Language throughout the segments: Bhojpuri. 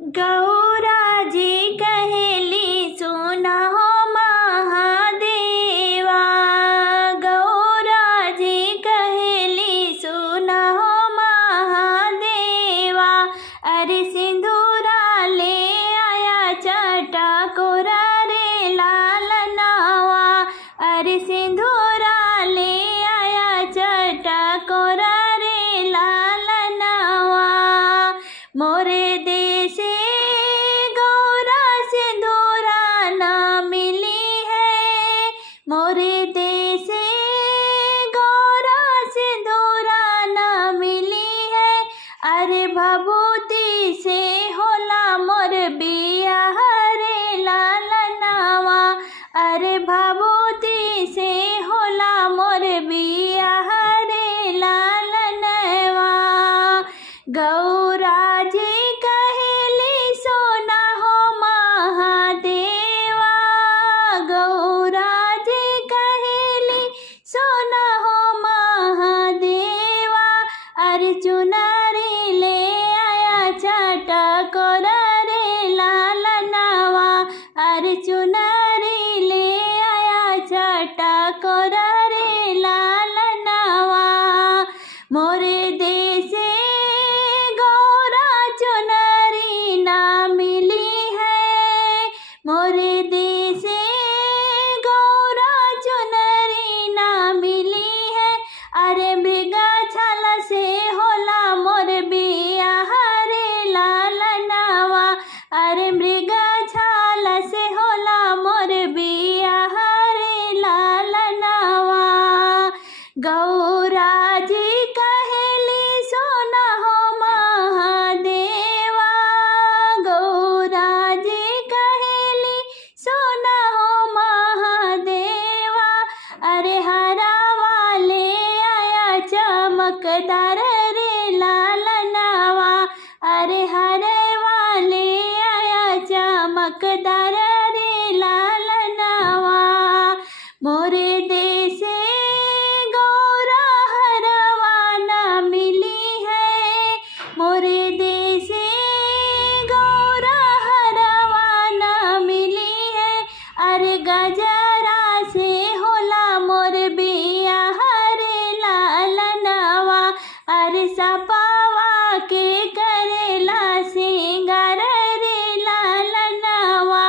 गौरा जी कहेली सुना हो महादेवा। गौरा जी कहेली सुना हो महादेवा। अरे सिंदूरा ले आया चटकोरा रे लाल नवा। अरे सिंदूरा ले आया चटकोरा रे लाल नवा। मोरे देशे गौरा सिंदूरा न मिली है। मोरे देशे गौरा सिंदूरा न मिली है। अरे भभूति से होला मोर बियाह रे लाल नवा। अरे भभूति से होला मोर बियाह रे लाल नवा। गौरा जी कहेली सोना हो महादेवा। गौरा जी कहेली सोना हो महादेवा। अरे चुनरी ले आया चटकोरा रे लाल नवा। अरे चुनरी ले आया चटकोरा रे लाल नवा। मोरे देशे गौरा चुनरी ना मिली है। मोरे देशे गौरा चुनरी ना मिली है। अरे मृगा छाला से होला मोर बियाह रे लाल नवा। अरे मृगा छाला से होला मोर बियाह रे लाल नवा। गौरा जी कहेली सोना हो महादेवा। गौरा जी कहेली सोना हो महादेवा। अरे हरा वाले आया चमकदार रे लाल नवा। अरे हरे वाले आया चमकदार रे लाल नवा। मोरे देशे गौरा हरवा न मिली है। मोरे देशे गौरा हरवा न मिली है। अरे गजरा से होला मोर बियाह रे लाल नवा। अरे सपावा के करेला सिंगार रे लाल नवा।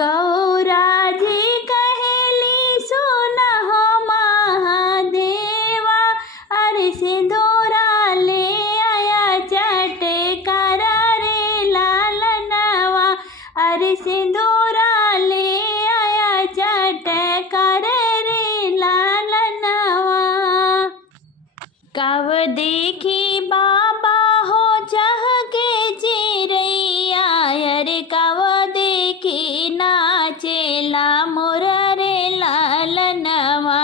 गौरा जी कहेली सोना हो महादेवा। अरे सिंदूरा ले आया चटकारा रे लाल नवा। अरे सिंदूरा ले आया चटकारा रे लाल नवा। कब देखी बाबा हो जह के चिरैया। अरे कब देखी नाचेला मोर रे लाल नवा।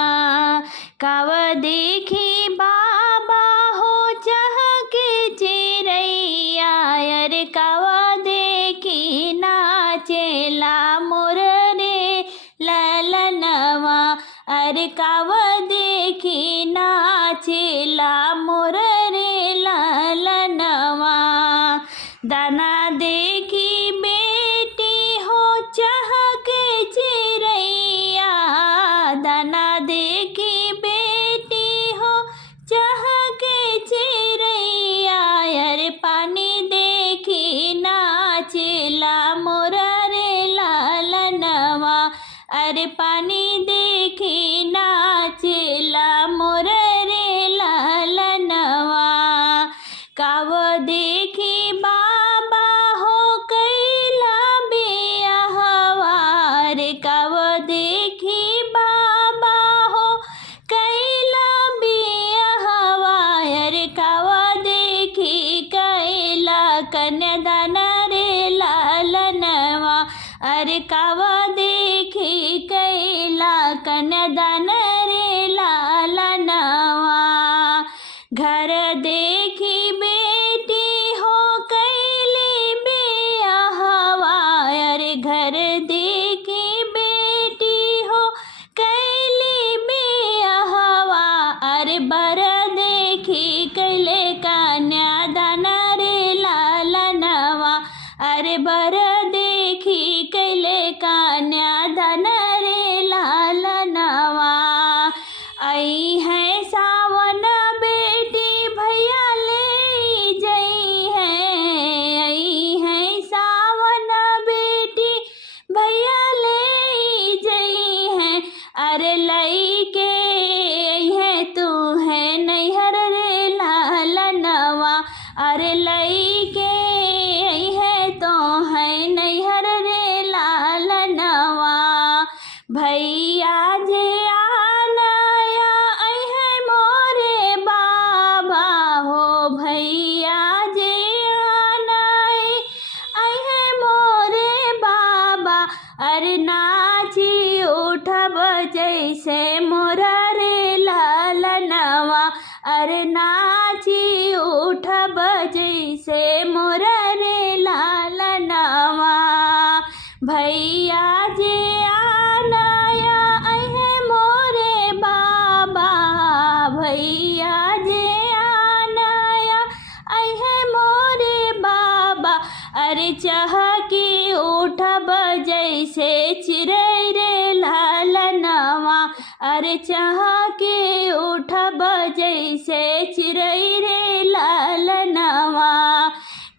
कब देखी बाबा हो जह के चिरैया। अरे कब देखी नाचेला मोर रे लाल नवा। अरे कब देखी नाचेला मोर रे लाल नवा। दाना देखी बेटी हो चाह के चिरैया। दाना देखी बेटी हो चाह के चिरैया। अरे पानी देखी नाचेला मोर रे लाल नवा। अरे पानी देखी नाचेला मोर रे लाल नवा। काव देखी बाबा हो कैला बियाहवा। रे काव देखी बाबा हो कैला बियाहवा। अरे काव देखी कैला कन्यादान रे लाल नवा। अरे काव देखी कैला कन्यादान रे लाल नवा। घर देखी बेटी हो कैला अरे बर देखी कैले कन्या धन रे लालनवा। आई है सावन बेटी भैया ले जई है। आई है सावन बेटी भैया ले जई है। अरे लई के है तू है नैहर रे लालनवा। अरे लई के है तो है नैहर रे लालनवा। भैया जे आनाया आई है मोरे बाबा हो। भैया जे आनाई आई है मोरे बाबा। अरे नाची उठब जैसे मोरा रे लालनवा। अरे नाची उठब जैसे मोरा रे लालनवा। भैया जे आनाया आई है मोरे बाबा। भैया जे आनाया आई है मोरे बाबा। अरे चहकी उठब जैसे चिड़ै रे लालनवा। अरे चहकी उठब जैसे चिड़ै रे लालनवा।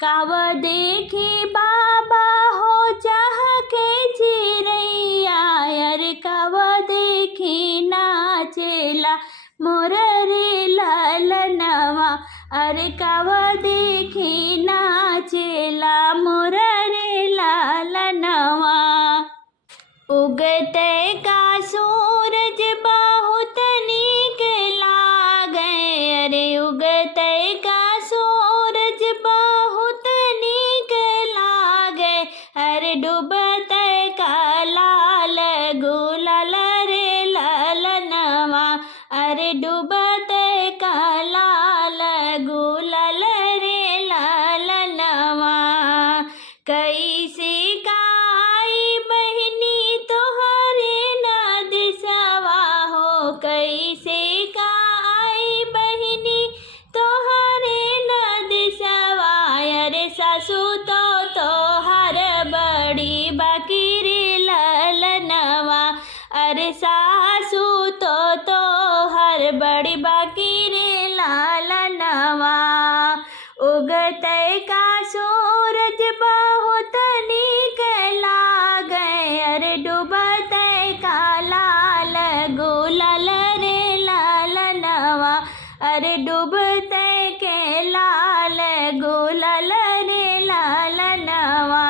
काव देखी बाबा हो चाह के चिड़ैया। अरे काव देखी नाचेला मोर रे लालनवा। अरे काव देखी नाचेला मोर रे लालनवा। उगते का सूरज बहुत नीक लागे। अरे उगते का सूरज बहुत नीक लागे। अरे डूबते का लाल गुलाल रे लालनवा। अरे डूबते का लाल गुलाल रे लालनवा। कैसे काई बहनी तोहरे न दिसवा हो। कैसे काई बहनी तोहरे न दिसवा। अरे सासू तो तोहर बड़ी बाकी रे लालनवा। अरे सासू तो तोहर बड़ी बाकी रे लालनवा। उगते का सूरज बहुत नीक लागे। अरे डूबते का लाल गुलाल रे लालनवा। अरे डूबते के लाल गुलाल रे लालनवा।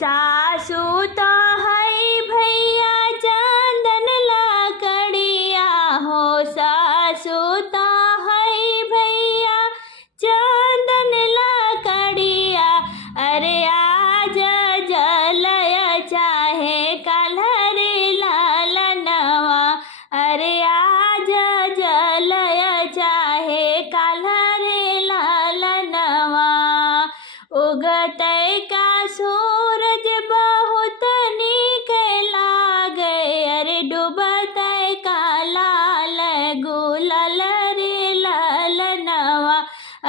सासू तो है भैया चंदन लकड़िया हो। सासू तो है भैया चंदन लकड़िया। अरे आज जलय चाहे काल रे लालनवा। अरे आज जलय चाहे काल रे लालनवा। उगते का सूरज बहुत नीक लागे। अरे डूबते का लाल गुलाल रे लालनवा।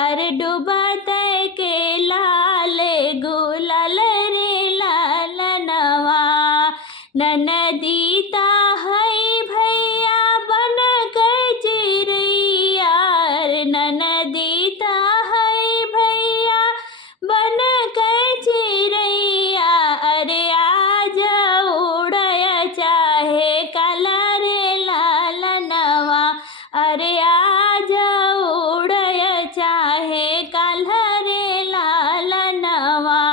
अरे डूबते के लाल गुलाल रे लालनवा। ननदीता है भैया बन कर चिड़ैया। अरे ननदीता है भैया बन कर चिड़ैया। अरे आज उड़य चाहे काला रे लालनवा। अरे आज उड़य चाहे काला रे लालनवा।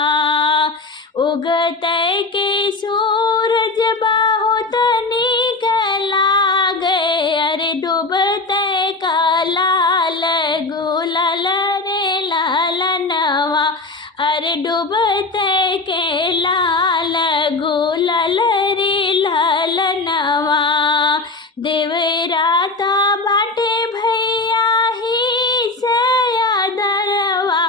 उगते के सूरज बहुत नीक लागे। अरे डूबते का लाल गुलाल रे लालनवा। अरे डूबते के लाल गुलाल रे लालनवा। देवराता बाटे भैया ही सया दरवा।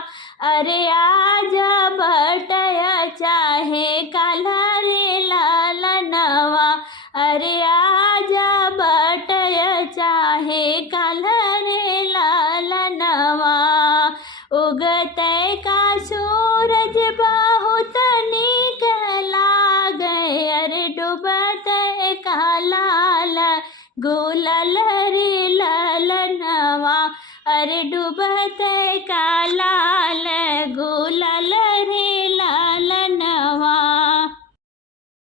अरे आज बटया चाहे काला रे लालनवा। अरे आज बटया चाहे काला रे लालनवा। उगते का सूरज बहुत गुलाल रे ललनवा अरे डूबत